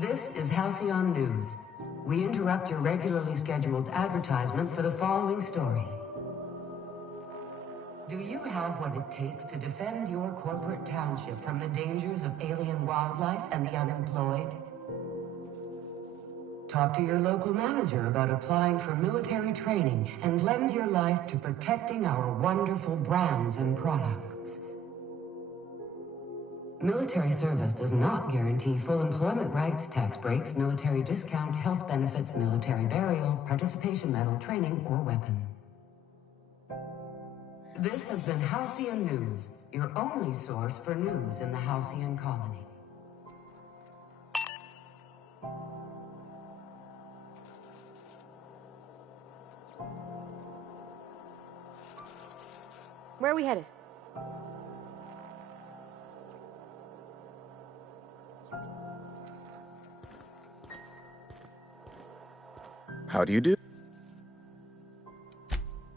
This is Halcyon News. We interrupt your regularly scheduled advertisement for the following story. Do you have what it takes to defend your corporate township from the dangers of alien wildlife and the unemployed? Talk to your local manager about applying for military training and lend your life to protecting our wonderful brands and products. Military service does not guarantee full employment rights, tax breaks, military discount, health benefits, military burial, participation medal, training, or weapon. This has been Halcyon News, your only source for news in the Halcyon colony. Where are we headed? How do you do?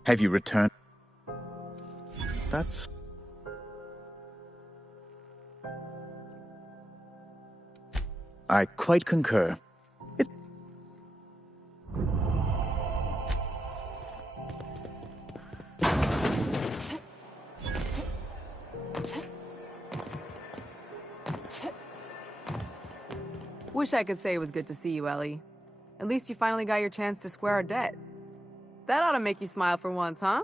Have you returned? That's... I quite concur. Wish I could say it was good to see you, Ellie. At least you finally got your chance to square our debt. That ought to make you smile for once, huh?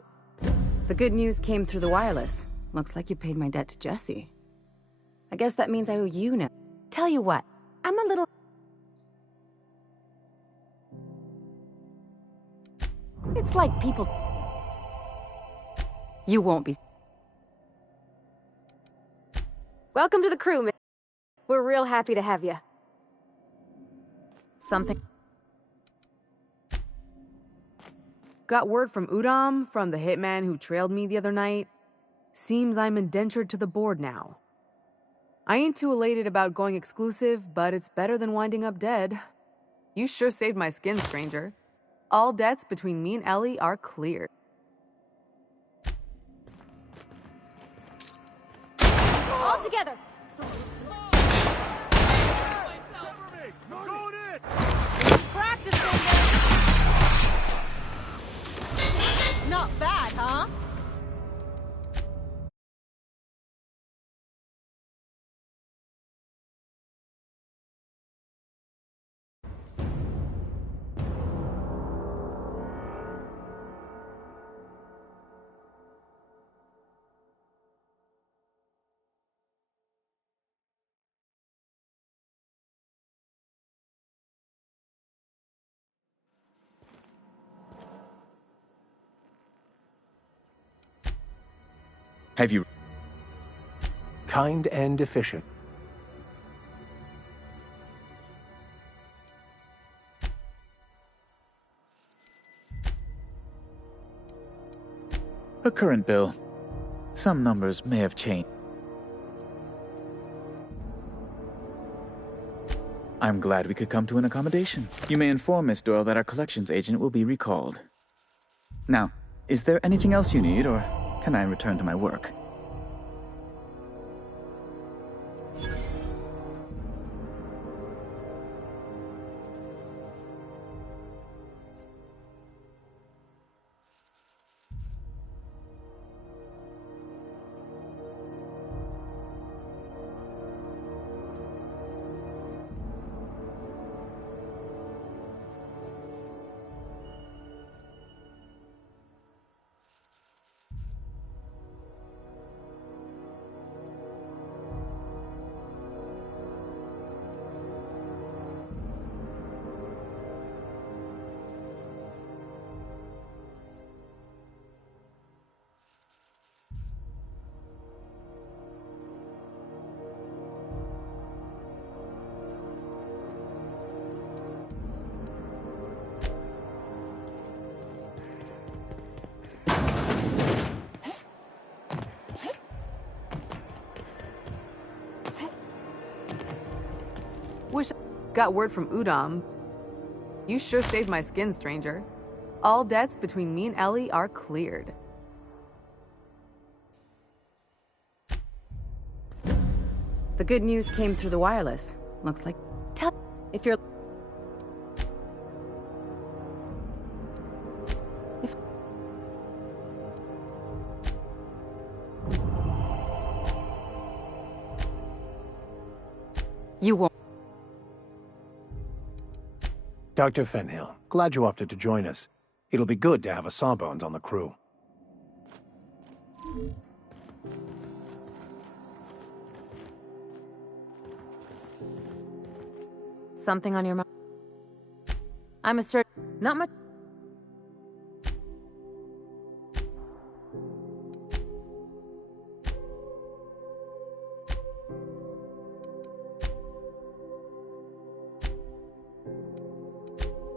The good news came through the wireless. Looks like you paid my debt to Jesse. I guess that means I owe you now. Tell you what, I'm a little... It's like people... You won't be... Welcome to the crew, man. We're real happy to have you. Something... Got word from Udom, from the hitman who trailed me the other night. Seems I'm indentured to the board now. I ain't too elated about going exclusive, but it's better than winding up dead. You sure saved my skin, stranger. All debts between me and Ellie are cleared. All together! Practice, not bad, huh? Have you... Kind and efficient. A current bill. Some numbers may have changed. I'm glad we could come to an accommodation. You may inform Miss Doyle that our collections agent will be recalled. Now, is there anything else you need, or can I return to my work? Wish I got word from Udom. You sure saved my skin, stranger. All debts between me and Ellie are cleared. The good news came through the wireless. Looks like... If you're... If... You won't... Dr. Fenhill, glad you opted to join us. It'll be good to have a Sawbones on the crew. Something on your mind? I'm a not much...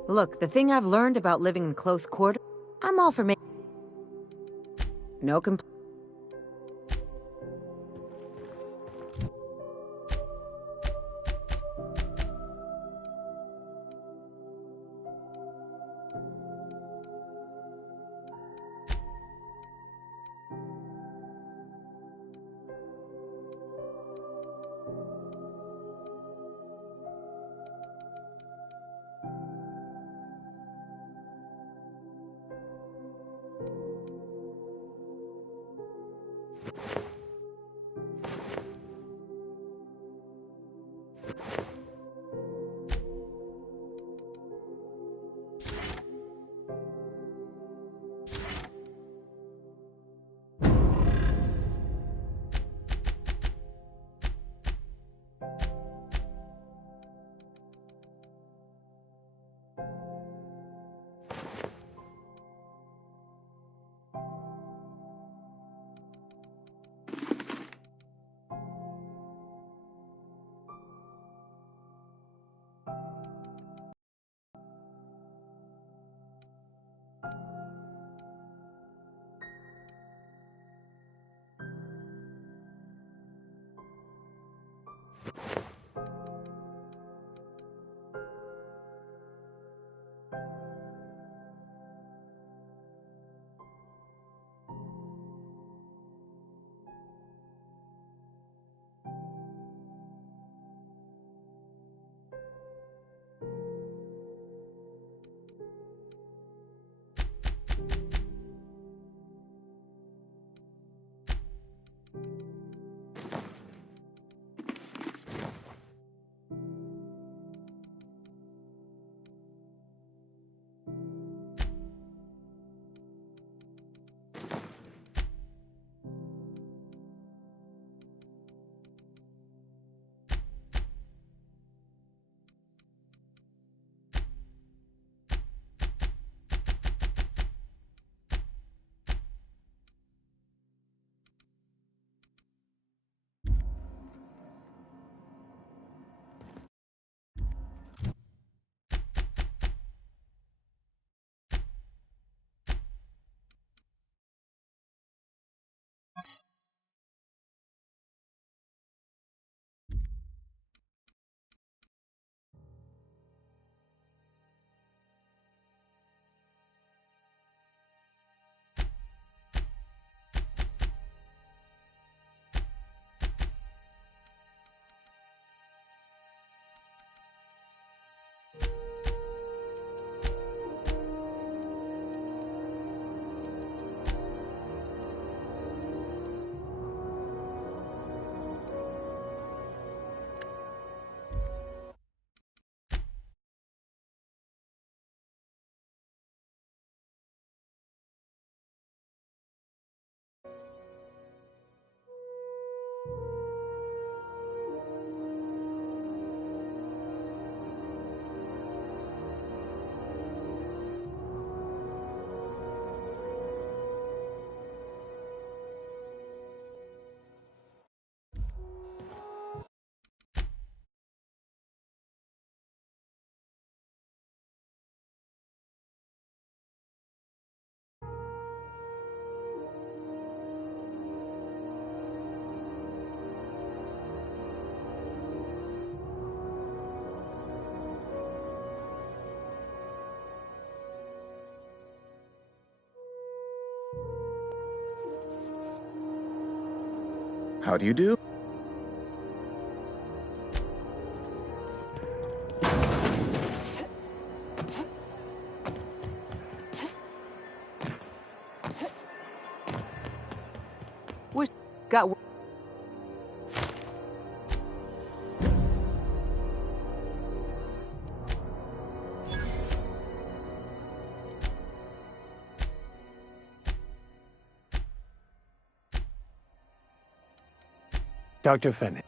Look, the thing I've learned about living in close quarters, I'm all for no complaints. How do you do? Dr. Fenhill.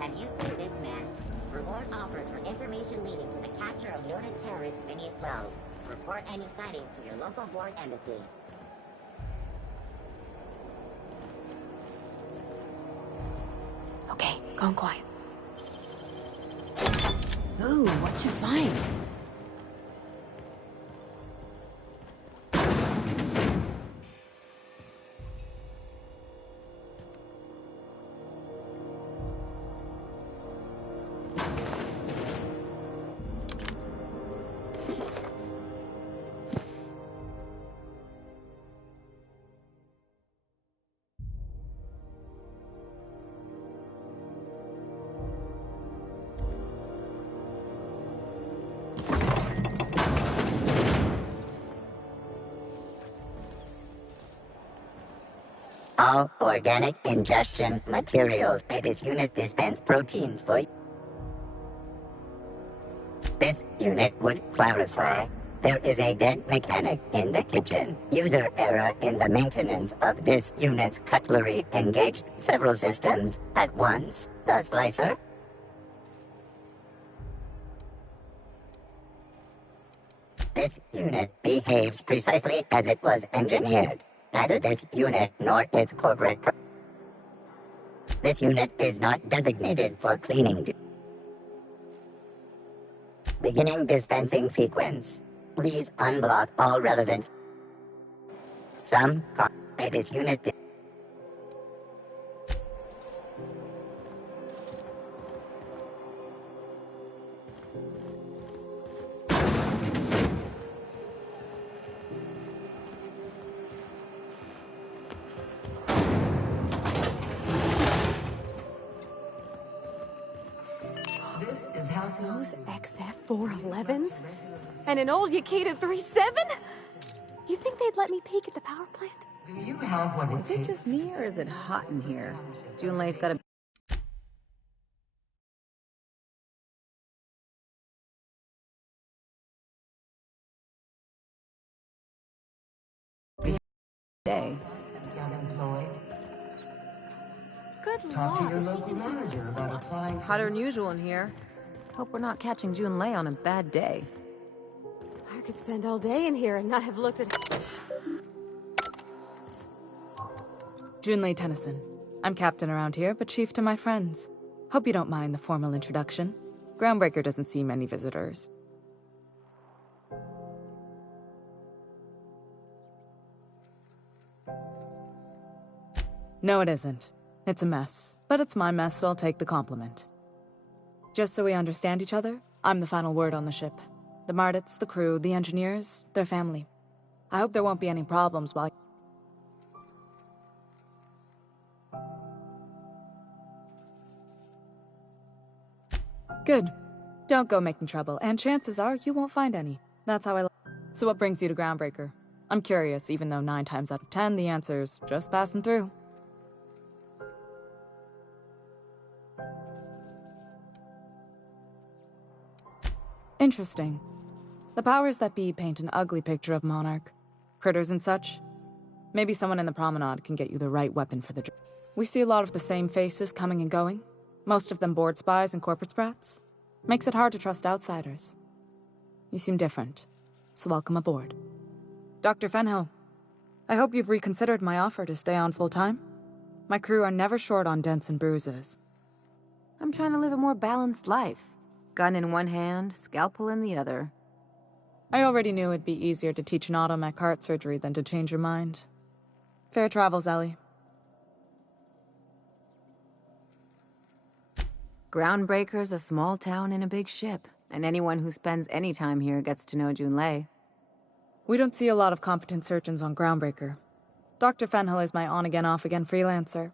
Have you seen this man? Reward offered for information leading to the capture of noted terrorist Phineas Wells. Report any sightings to your local board embassy. Okay, gone quiet. Ooh, what'd you find? All organic ingestion materials by this unit dispense proteins for you. This unit would clarify. There is a dead mechanic in the kitchen. User error in the maintenance of this unit's cutlery engaged several systems at once. The slicer. This unit behaves precisely as it was engineered. Neither this unit nor its corporate This unit is not designated for cleaning. Beginning dispensing sequence. Please unblock all relevant. Some by this unit. Those XF411s? And an old Yakita 37? You think they'd let me peek at the power plant? Do you have what Is it just me, or is it hot in here? Junlei's got a day. Unemployed? Good Talk to lord. your local manager about applying for... Hotter than usual in here. Hope we're not catching Junlei on a bad day. I could spend all day in here and not have looked at... Junlei Tennyson. I'm captain around here, but chief to my friends. Hope you don't mind the formal introduction. Groundbreaker doesn't see many visitors. No, it isn't. It's a mess. But it's my mess, so I'll take the compliment. Just so we understand each other, I'm the final word on the ship. The Mardits, the crew, the engineers, their family. I hope there won't be any problems while... Good. Don't go making trouble, and chances are you won't find any. That's how I... So what brings you to Groundbreaker? I'm curious, even though 9 times out of 10 the answer's just passing through. Interesting. The powers that be paint an ugly picture of Monarch. Critters and such. Maybe someone in the promenade can get you the right weapon for the job. We see a lot of the same faces coming and going, most of them board spies and corporate sprats. Makes it hard to trust outsiders. You seem different, so welcome aboard. Dr. Fenhill, I hope you've reconsidered my offer to stay on full-time. My crew are never short on dents and bruises. I'm trying to live a more balanced life. Gun in one hand, scalpel in the other. I already knew it'd be easier to teach an automech heart surgery than to change your mind. Fair travels, Ellie. Groundbreaker's a small town in a big ship, and anyone who spends any time here gets to know Junlei. We don't see a lot of competent surgeons on Groundbreaker. Dr. Fenhill is my on-again, off-again freelancer.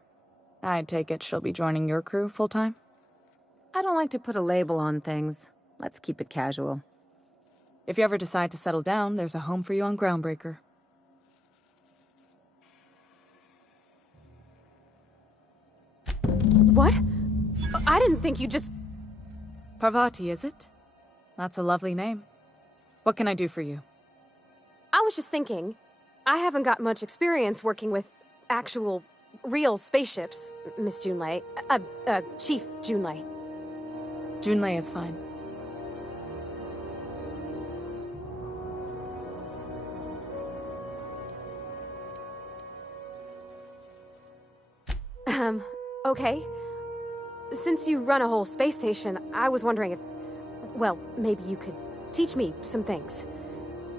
I take it she'll be joining your crew full-time? I don't like to put a label on things. Let's keep it casual. If you ever decide to settle down, there's a home for you on Groundbreaker. What? I didn't think you just... Parvati, is it? That's a lovely name. What can I do for you? I was just thinking, I haven't got much experience working with actual, real spaceships, Miss Junlei. Chief Junlei. Junlei is fine. Okay. Since you run a whole space station, I was wondering if... Well, maybe you could teach me some things.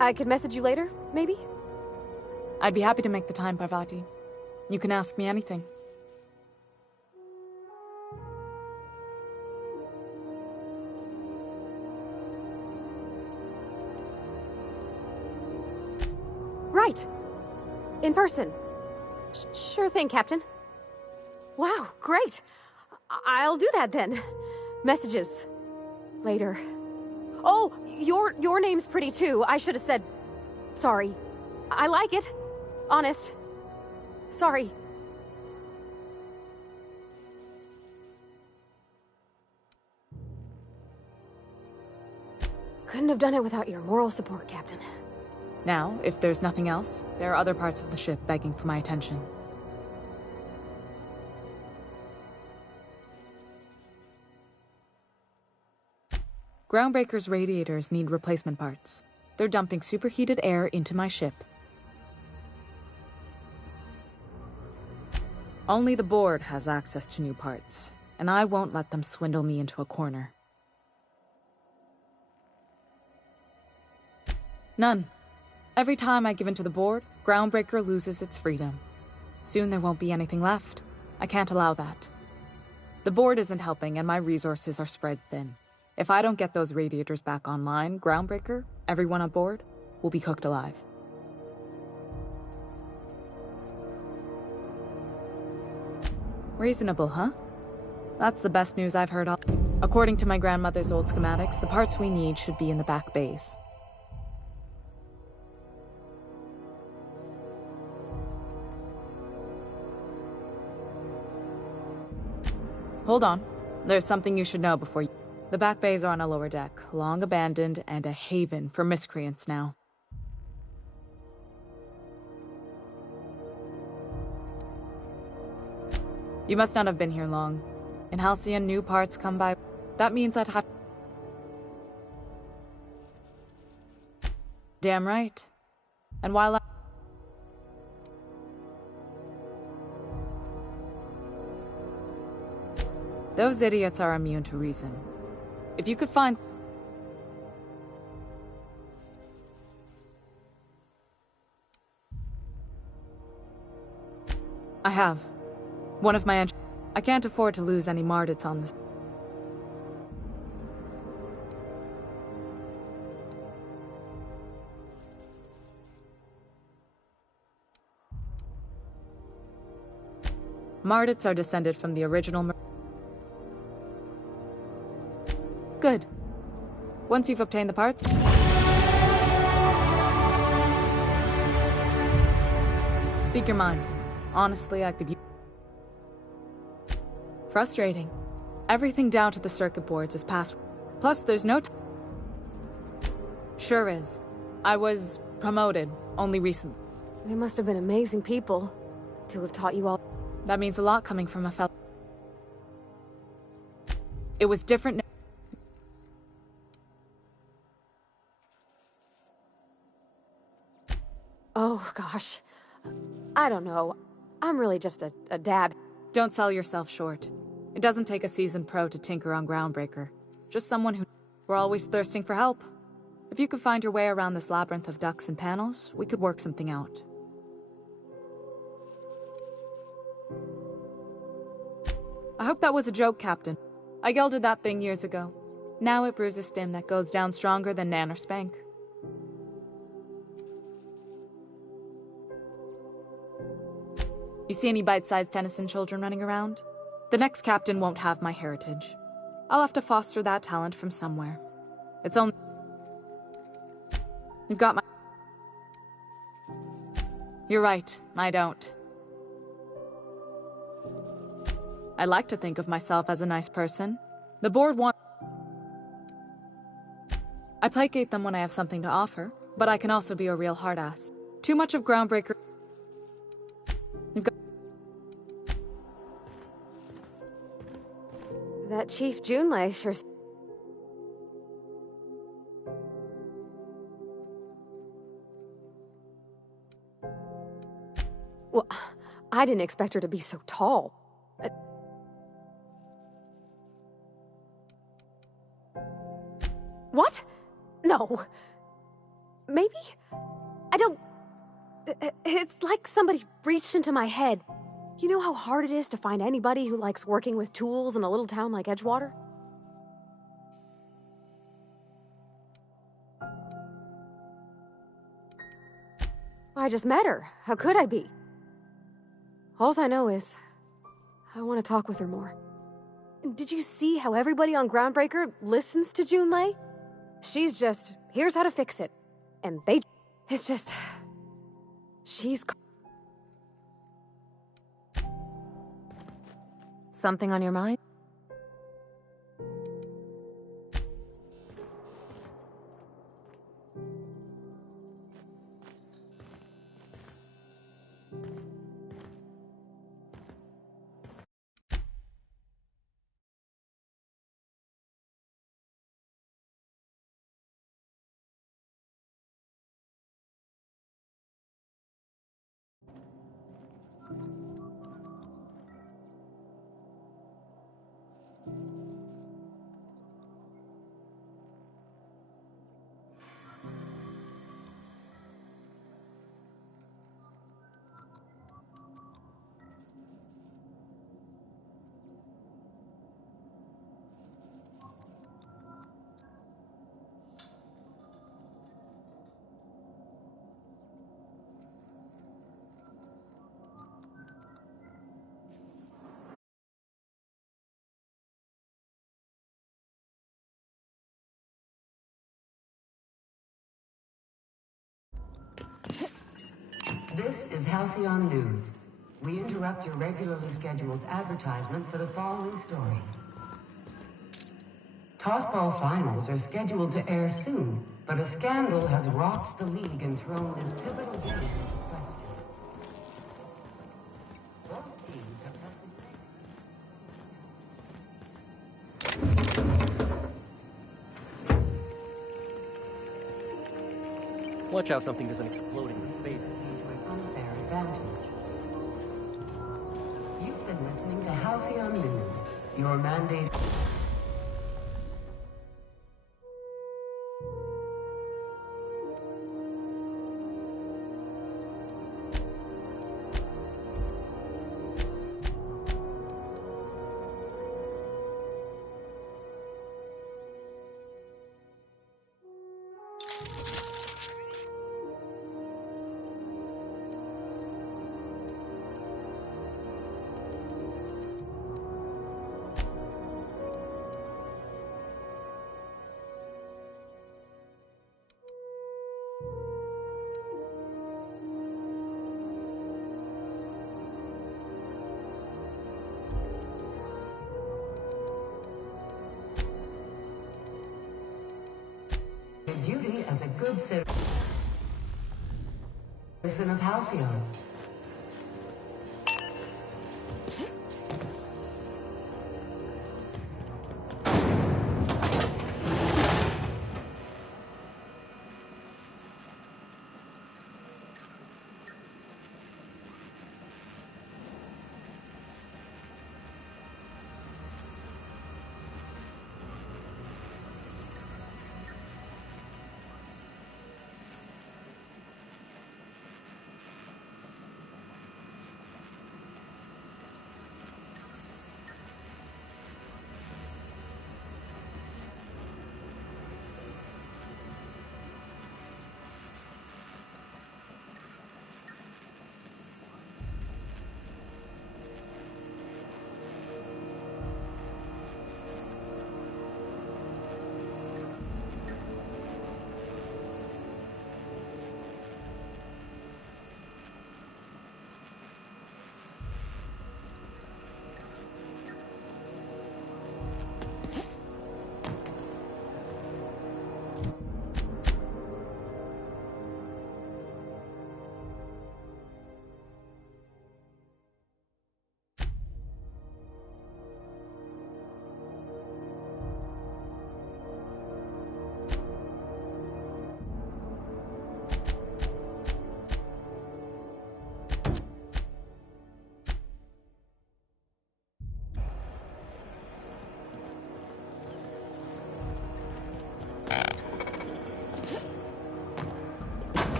I could message you later, maybe? I'd be happy to make the time, Parvati. You can ask me anything. Right. In person. Sure thing, Captain. Wow, great. I'll do that then. Messages. Later. Oh, your name's pretty too. I should have said... Sorry. I like it. Honest. Sorry. Couldn't have done it without your moral support, Captain. Now, if there's nothing else, there are other parts of the ship begging for my attention. Groundbreaker's radiators need replacement parts. They're dumping superheated air into my ship. Only the board has access to new parts, and I won't let them swindle me into a corner. None. Every time I give in to the board, Groundbreaker loses its freedom. Soon there won't be anything left. I can't allow that. The board isn't helping, and my resources are spread thin. If I don't get those radiators back online, Groundbreaker, everyone on board, will be cooked alive. Reasonable, huh? That's the best news I've heard all. According to my grandmother's old schematics, the parts we need should be in the back bays. Hold on. There's something you should know before you... The back bays are on a lower deck, long abandoned and a haven for miscreants now. You must not have been here long. In Halcyon, new parts come by. That means I'd have... Damn right. And while those idiots are immune to reason. If you could find... I have. One of my... I can't afford to lose any Mardits on this. Mardits are descended from the original... Good. Once you've obtained the parts... Speak your mind. Honestly, I could use... Frustrating. Everything down to the circuit boards is past... Plus, there's no... Sure is. I was promoted only recently. They must have been amazing people to have taught you all. That means a lot coming from a fellow. It was different. Oh, gosh. I don't know. I'm really just a dab. Don't sell yourself short. It doesn't take a seasoned pro to tinker on Groundbreaker. Just someone who... We're always thirsting for help. If you could find your way around this labyrinth of ducts and panels, we could work something out. I hope that was a joke, Captain. I gelded that thing years ago. Now it brews a stim that goes down stronger than Nan or Spank. You see any bite-sized Tennyson children running around? The next captain won't have my heritage. I'll have to foster that talent from somewhere. It's only... You've got my... You're right, I don't. I like to think of myself as a nice person. The board wants... I placate them when I have something to offer, but I can also be a real hard-ass. Too much of Groundbreaker... You've got... That Chief Junlei sure... Well, I didn't expect her to be so tall. What? No. Maybe? I don't... It's like somebody reached into my head. You know how hard it is to find anybody who likes working with tools in a little town like Edgewater? I just met her. How could I be? Alls I know is, I want to talk with her more. Did you see how everybody on Groundbreaker listens to Junlei? She's just, here's how to fix it. And they... It's just... She's... Something on your mind? This is Halcyon News. We interrupt your regularly scheduled advertisement for the following story. Tossball finals are scheduled to air soon, but a scandal has rocked the league and thrown this pivotal game into question. Both teams have tested... Watch out something doesn't explode in your face. ...into an unfair advantage. You've been listening to Halcyon News. Your mandate... duty as a good citizen of Halcyon.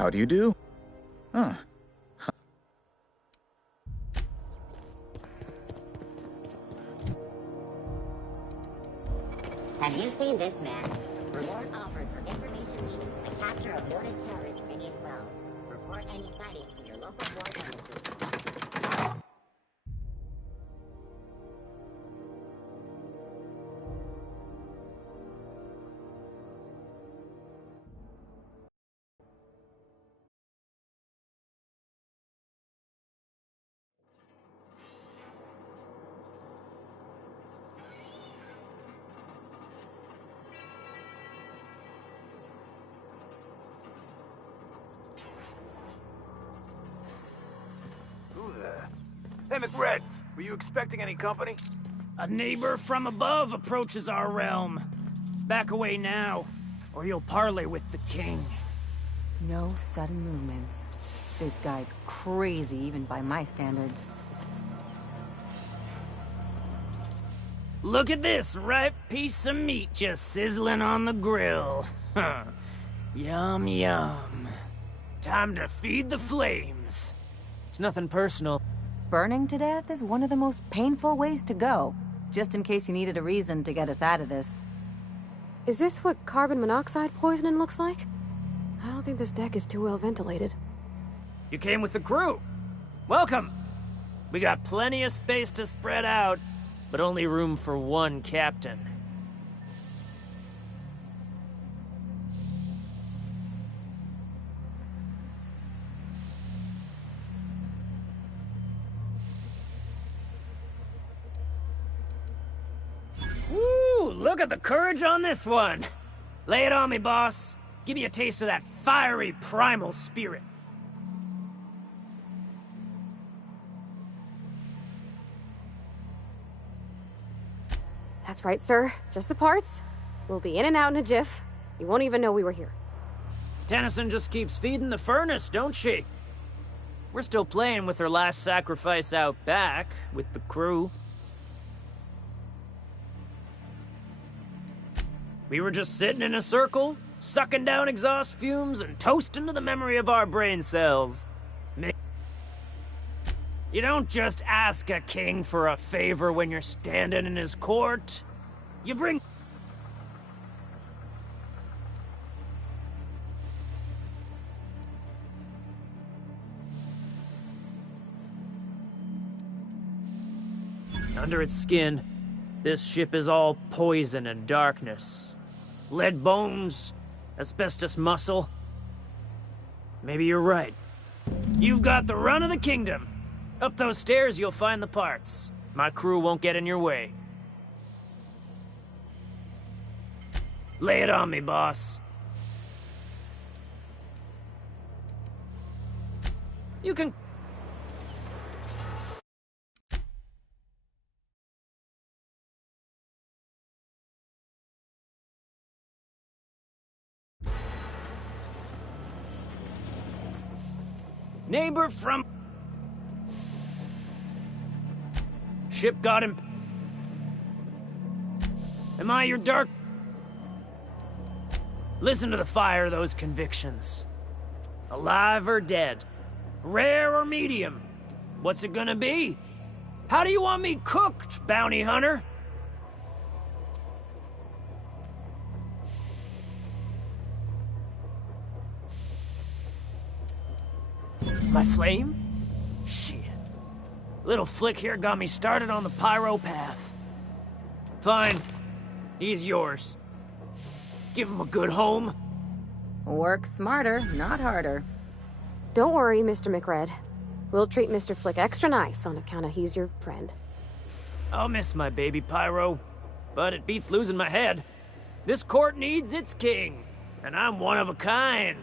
How do you do? Huh. Have you seen this man? Reward offered for information leading to the capture of noted terrorist Phineas Wells. Report any sightings to your local board embassy. Who there? Hey, McRed, were you expecting any company? A neighbor from above approaches our realm. Back away now, or you'll parley with the king. No sudden movements. This guy's crazy, even by my standards. Look at this ripe piece of meat just sizzling on the grill. Yum, yum. Time to feed the flames. It's nothing personal. Burning to death is one of the most painful ways to go, just in case you needed a reason to get us out of this. Is this what carbon monoxide poisoning looks like? I don't think this deck is too well ventilated. You came with the crew. Welcome. We got plenty of space to spread out, but only room for one captain. Woo! Look at the courage on this one. Lay it on me, boss. Give me a taste of that fiery primal spirit. That's right, sir. Just the parts. We'll be in and out in a jiff. You won't even know we were here. Tennyson just keeps feeding the furnace, don't she? We're still playing with her last sacrifice out back, with the crew. We were just sitting in a circle, sucking down exhaust fumes and toasting to the memory of our brain cells. You don't just ask a king for a favor when you're standing in his court. You bring... Under its skin, this ship is all poison and darkness. Lead bones, asbestos muscle. Maybe you're right. You've got the run of the kingdom. Up those stairs, you'll find the parts. My crew won't get in your way. Lay it on me, boss. You can... Neighbor from... Ship got him. Am I your dark... Listen to the fire of those convictions. Alive or dead? Rare or medium? What's it gonna be? How do you want me cooked, bounty hunter? My flame? Shit. Little Flick here got me started on the pyro path. Fine. He's yours. Give him a good home. Work smarter, not harder. Don't worry, Mr. McRed. We'll treat Mr. Flick extra nice on account of he's your friend. I'll miss my baby Pyro, but it beats losing my head. This court needs its king, and I'm one of a kind.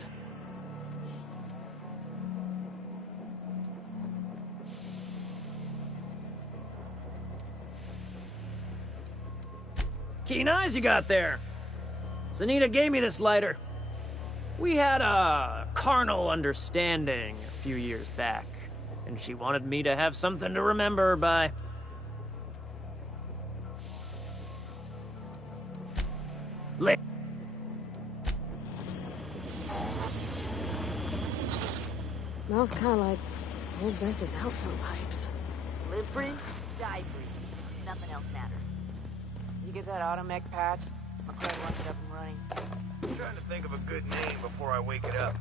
Keen eyes you got there. Sunita gave me this lighter. We had a carnal understanding a few years back, and she wanted me to have something to remember by. Smells kind of like old Bess's outfield pipes. Live free, die free. Nothing else matters. You get that automech patch? McClure wants it up and running. I'm trying to think of a good name before I wake it up.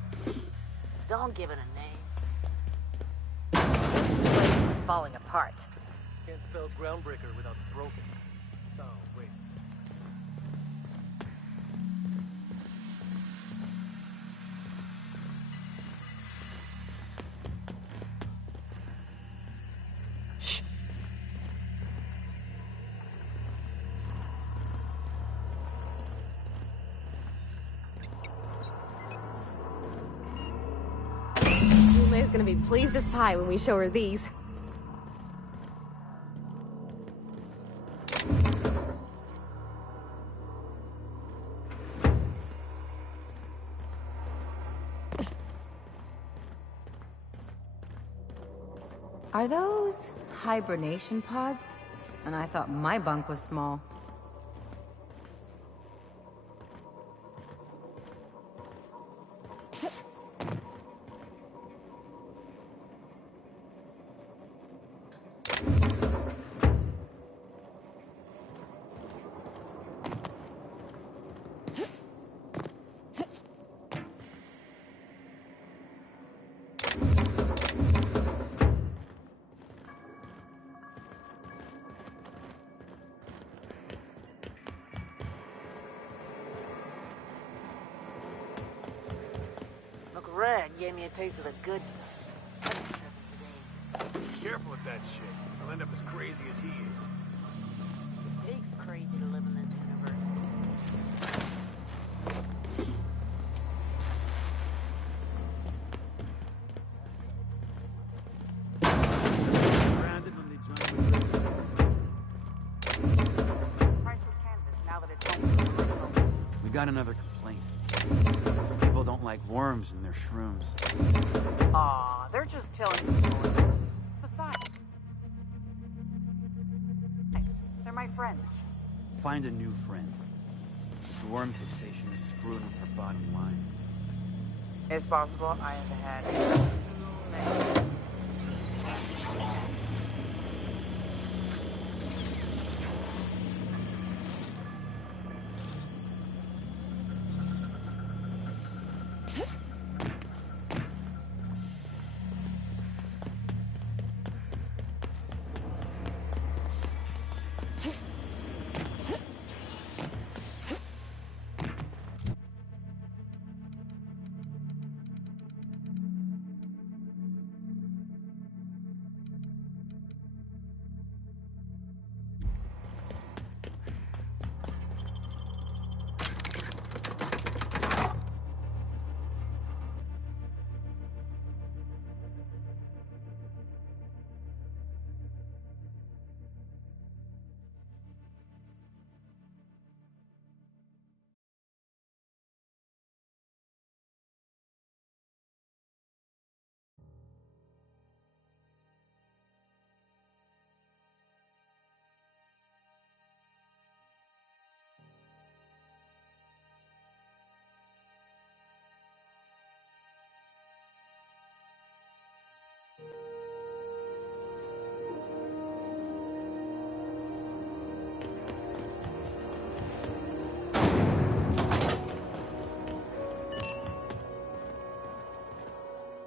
Don't give it a name. This place is falling apart. Can't spell groundbreaker without broken. Oh, wait. Shh. Junlei's gonna be pleased as pie when we show her these. Are those hibernation pods? And I thought my bunk was small. McRed gave me a taste of the good stuff. Be careful with that shit. I'll end up as crazy as he is. It takes crazy to live in this universe. Branded when they join Priceless canvas now that it's home to the original. We got another complaint. People don't like worms in their shrooms. Aw, they're just telling the story. Besides, they're my friends. Find a new friend. This worm fixation is screwing with her bottom line. It's possible I have had too many.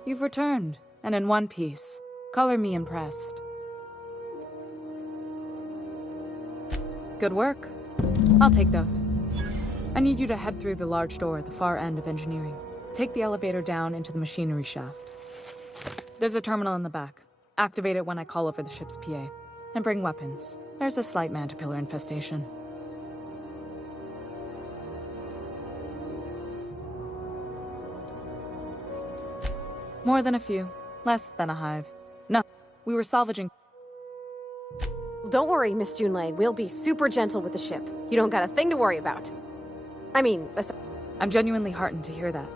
You've returned, and in one piece. Color me impressed. Good work. I'll take those. I need you to head through the large door at the far end of engineering. Take the elevator down into the machinery shaft. There's a terminal in the back. Activate it when I call over the ship's PA. And bring weapons. There's a slight mantipillar infestation. More than a few. Less than a hive. No, we were salvaging... Don't worry, Miss Junlei. We'll be super gentle with the ship. You don't got a thing to worry about. I mean, I'm genuinely heartened to hear that.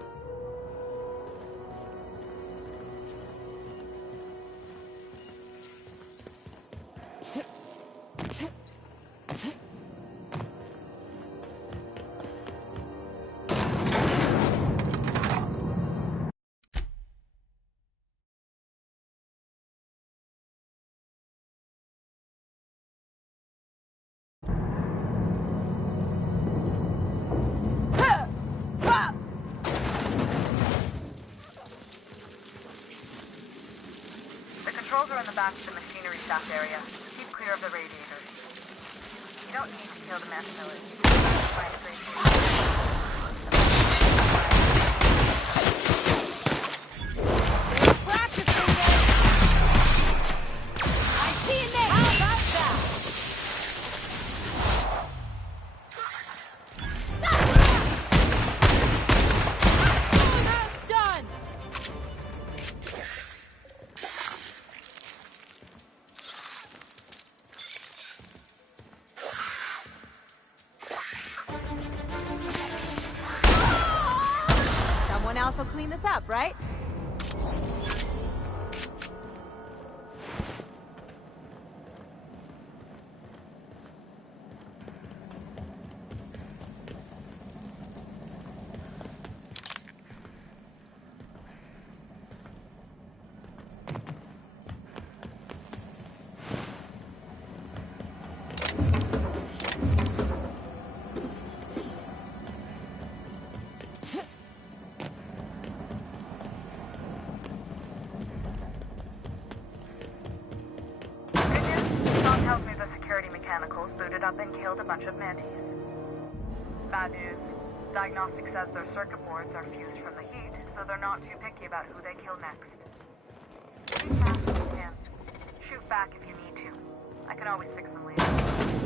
Controls are in the back of the machinery stack area. Keep clear of the radiators. You don't need to kill the meth pillars. You can just find a great else will clean this up, right? tells me the security mechanicals booted up and killed a bunch of mantis. Bad news. Diagnostic says their circuit boards are fused from the heat, so they're not too picky about who they kill next. Shoot fast if you can. Shoot back if you need to. I can always fix them later.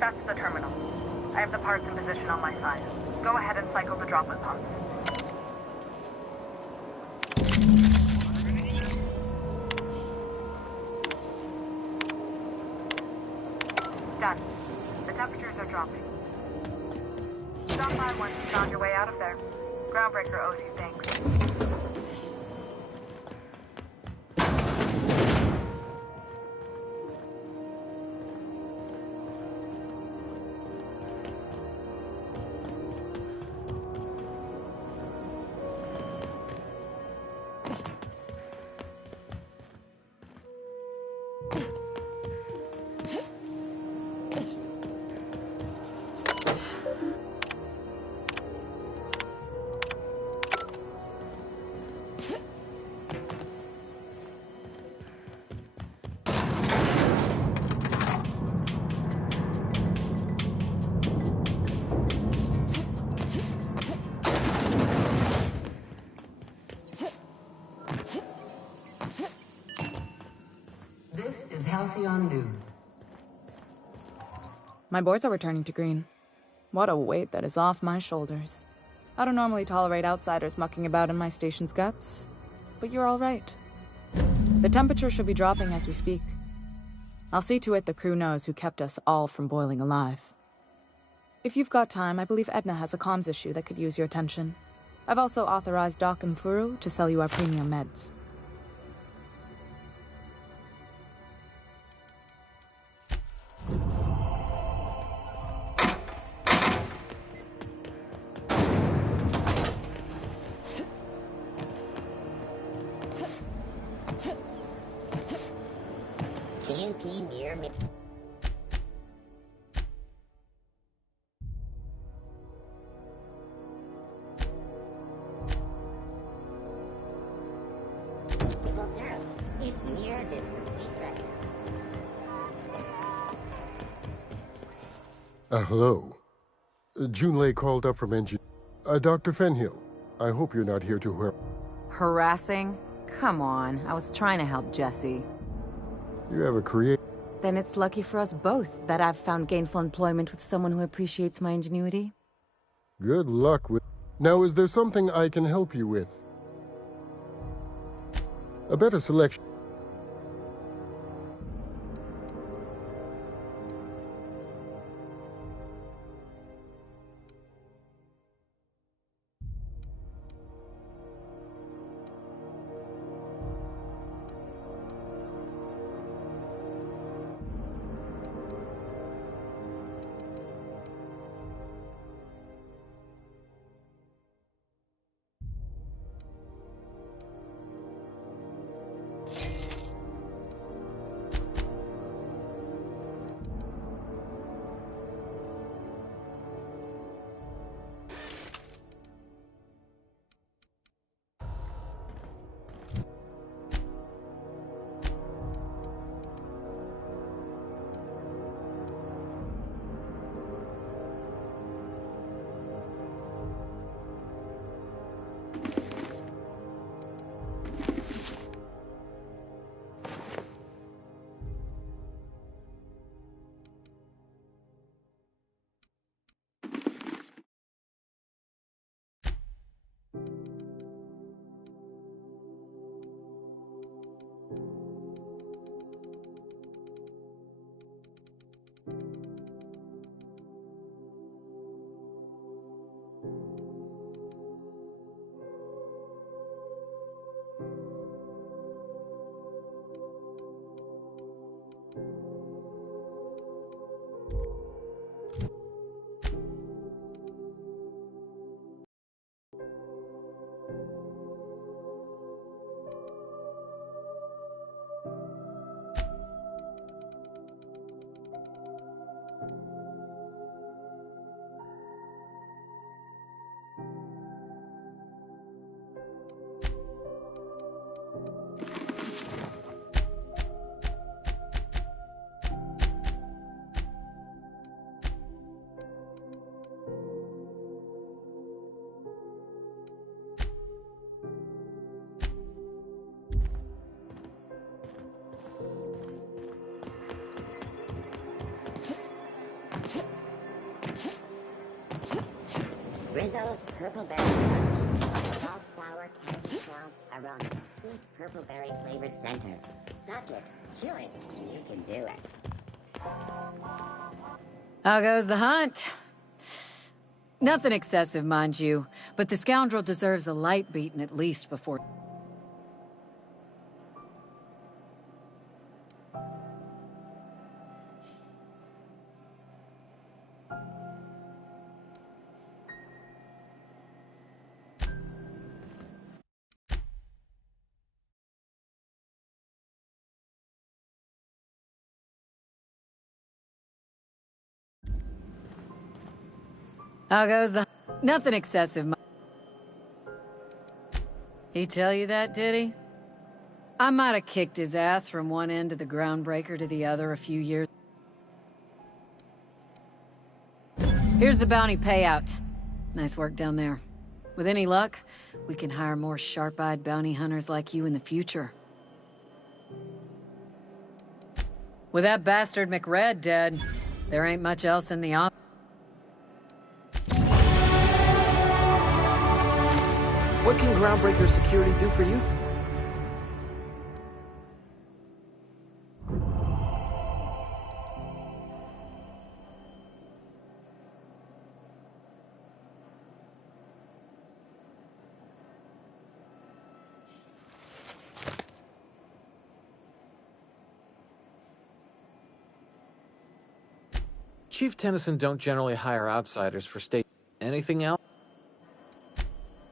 That's the terminal. I have the parts in position on my side. Go ahead and cycle the droplet pumps. Done. The temperatures are dropping. Stop by once you found your way out of there. Groundbreaker owes you thanks. Halcyon News. My boards are returning to green. What a weight that is off my shoulders. I don't normally tolerate outsiders mucking about in my station's guts, but you're all right. The temperature should be dropping as we speak. I'll see to it the crew knows who kept us all from boiling alive. If you've got time, I believe Edna has a comms issue that could use your attention. I've also authorized Doc and Furu to sell you our premium meds. CMP near me. It's near this complete record. Hello. Junlei called up from engine. Dr. Fenhill, I hope you're not here to Harassing? Come on, I was trying to help Jesse. You have a create. Then it's lucky for us both that I've found gainful employment with someone who appreciates my ingenuity. Good luck with. Now, is there something I can help you with? A better selection. Rizzo's Purple Berry Punch. Soft, sour candy swamp around a sweet purple berry flavored center. Suck it, chew it, and you can do it. How goes the hunt? Nothing excessive, mind you, but the scoundrel deserves a light beating at least before... How goes the... Nothing excessive. He tell you that, did he? I might have kicked his ass from one end of the Groundbreaker to the other a few years... Here's the bounty payout. Nice work down there. With any luck, we can hire more sharp-eyed bounty hunters like you in the future. With that bastard McRed dead, there ain't much else in the op. What can Groundbreaker security do for you? Chief Tennyson don't generally hire outsiders for state. Anything else?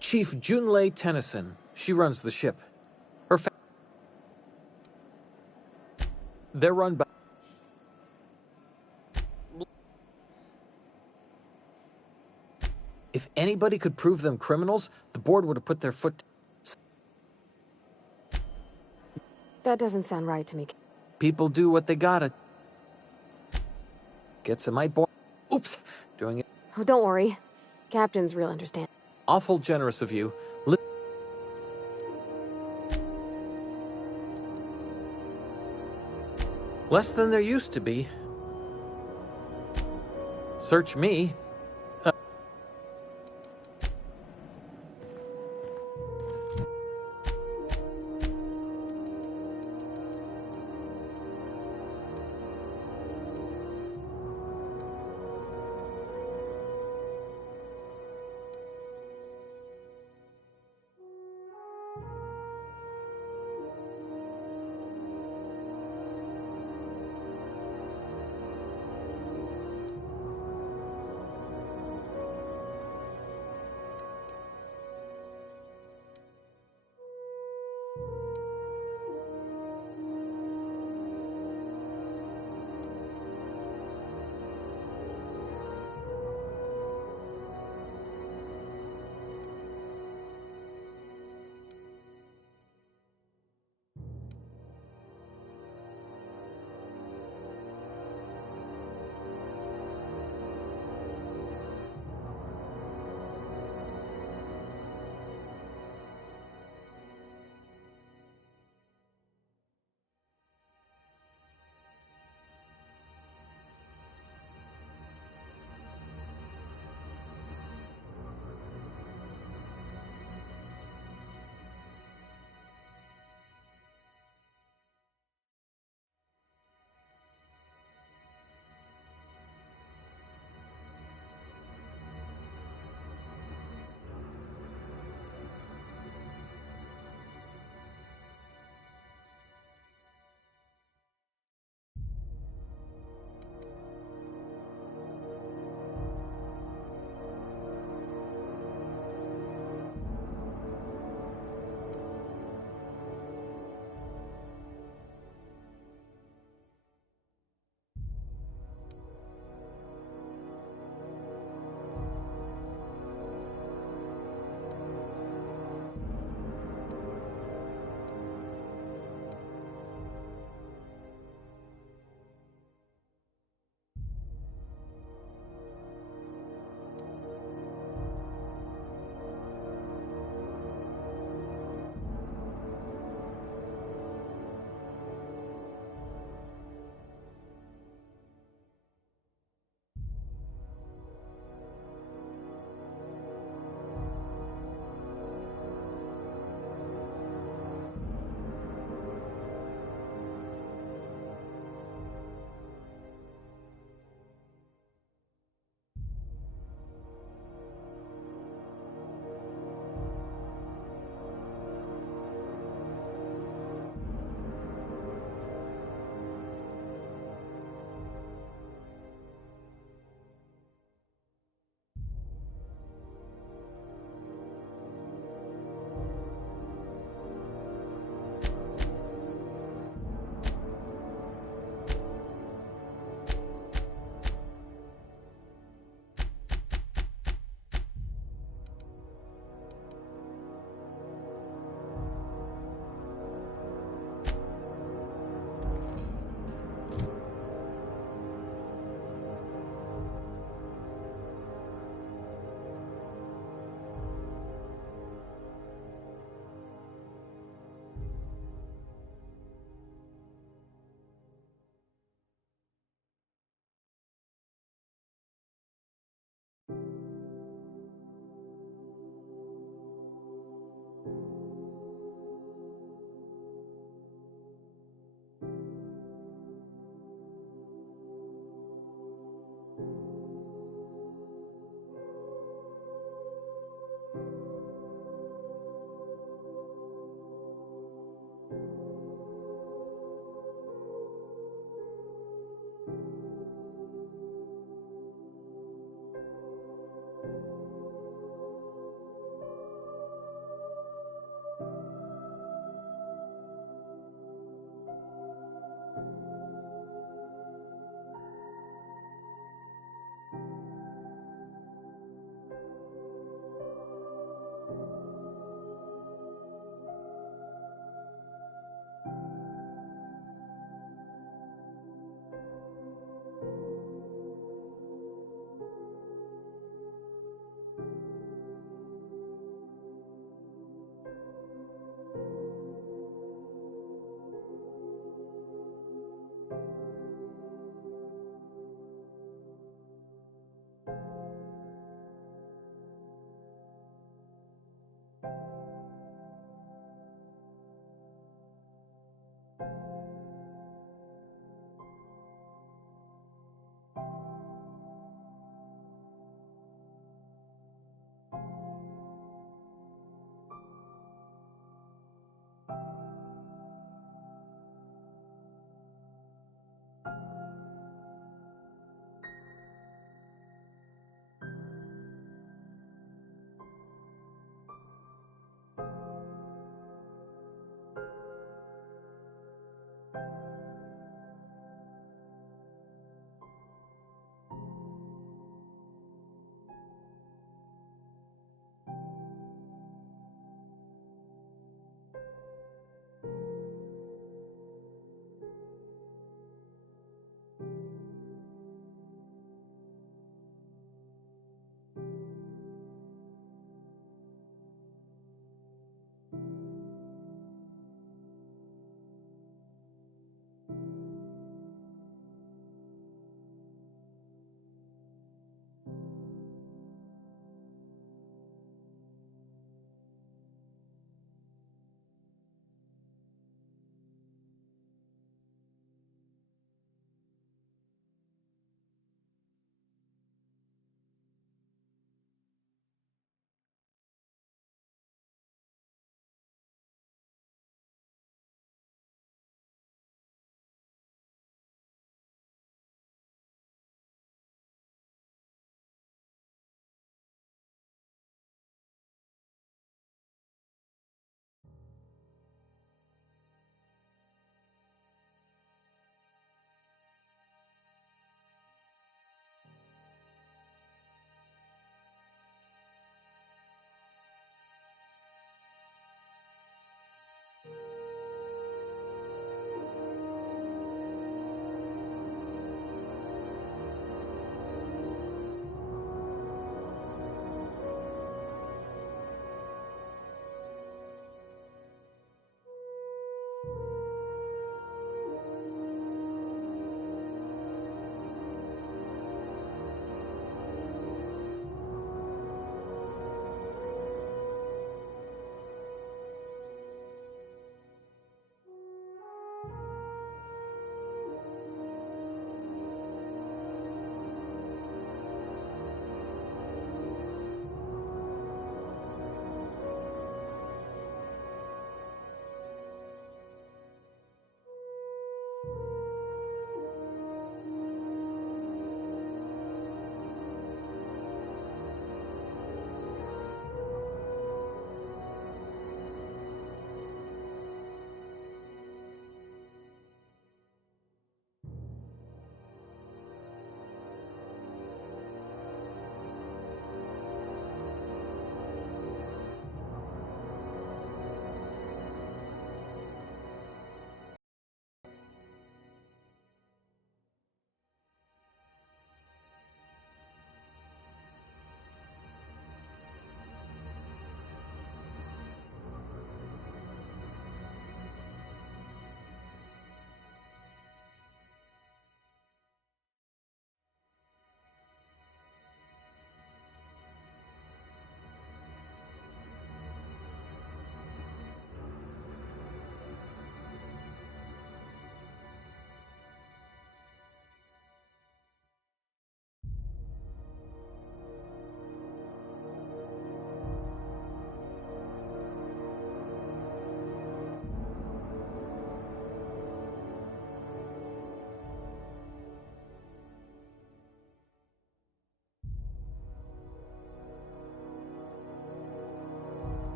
Chief Junlei Tennyson. She runs the ship. Her they're run by... If anybody could prove them criminals, the board would have put their foot... That doesn't sound right to me. People do what they gotta. Gets a might board. Oops! Doing it. Oh, don't worry. Captain's real understand. Awful generous of you. Less than there used to be. Search me.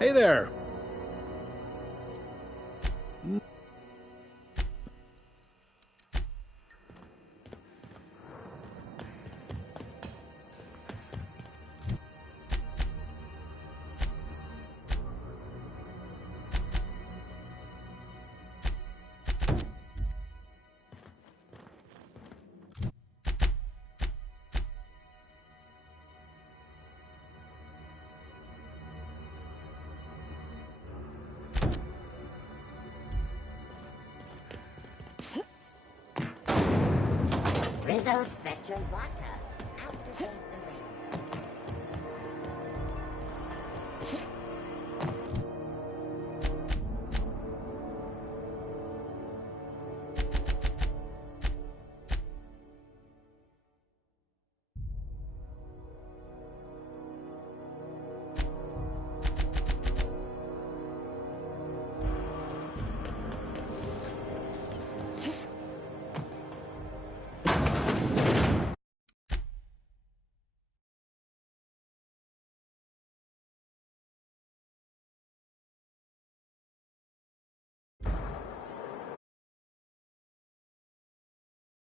Hey there! Rizzo Spectrum Vodka. Aftertaste